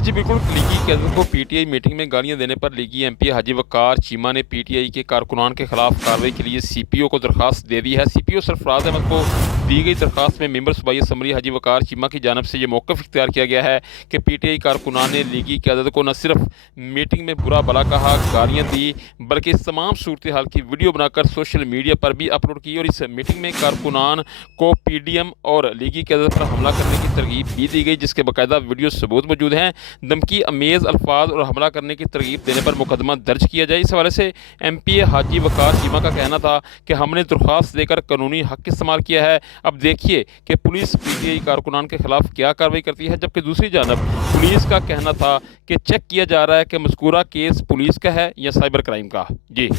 हाँ जी, बिल्कुल। लीगी कैडर को पीटीआई मीटिंग में गालियां देने पर लीगी एमपी हाजी वकार चीमा ने पीटीआई के कारकुनान के खिलाफ कार्रवाई के लिए सीपीओ को दरखास्त दे दी है। सीपीओ सरफराज अहमद को दी गई दरखास्त में मेंबर सूबाई असम्बली हाजी वकार चीमा की जानब से ये मौक़िफ़ इख्तियार किया गया है कि पीटीआई कारकुनान ने लीगी कैडर को न सिर्फ मीटिंग में बुरा भला कहा, गालियाँ दी, बल्कि इस तमाम सूरत हाल की वीडियो बनाकर सोशल मीडिया पर भी अपलोड की। और इस मीटिंग में कारकुनान को पीडीएम और लीगी कैडर पर हमला करने की तरगीब भी दी गई, जिसके बाकायदा वीडियो सबूत मौजूद हैं। धमकी अमेज़ अल्फाज और हमला करने की तरगीब देने पर मुकदमा दर्ज किया जाए। इस हवाले से एमपी हाजी वकार चीमा का कहना था कि हमने दरख्वास्त देकर कानूनी हक इस्तेमाल किया है। अब देखिए कि पुलिस पीटीआई कारकुनान के खिलाफ क्या कार्रवाई करती है। जबकि दूसरी जानब पुलिस का कहना था कि चेक किया जा रहा है कि मज़कूरा केस पुलिस का है या साइबर क्राइम का। जी।